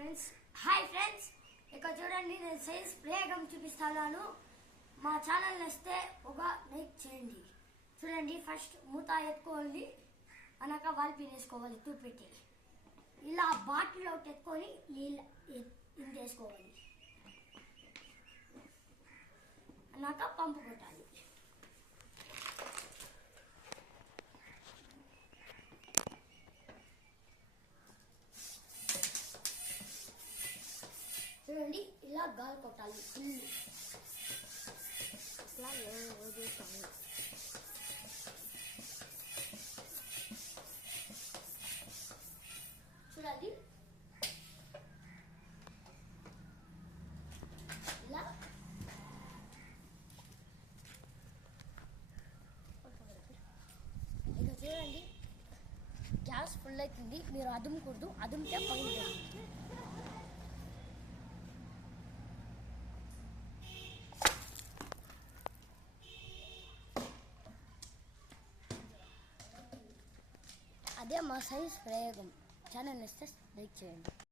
Hi friends, ఇక్కడ చూడండి నేను సైన్స్ ప్రయోగం చూపిస్తాను. మా ఛానల్ నచ్చితే ఒక లైక్ చేయండి. చూడండి, ఫస్ట్ మూత ఎత్తుకోవాలి, అన్నాక వాల్పి వేసుకోవాలి తూపెట్టి. ఇలా బాటిల్ ఒకటి ఎత్తుకొని నీళ్ళు ఇందేసుకోవాలి, అన్నాక పంపు కొట్టాలి. చూడండి, ఇలా గాలి కొట్టాలి ఫుల్. ఇట్లా వదిలేస్తాము. చూడండి, ఇలా ఇక చూడండి, గ్యాస్ ఫుల్ అవుతుంది. మీరు అదుముకూడదు, అదుమితే పగులుతుంది. అదే మా సైన్స్ ప్రయోగం. ఛానల్ ఇస్తే లైక్ చేయండి.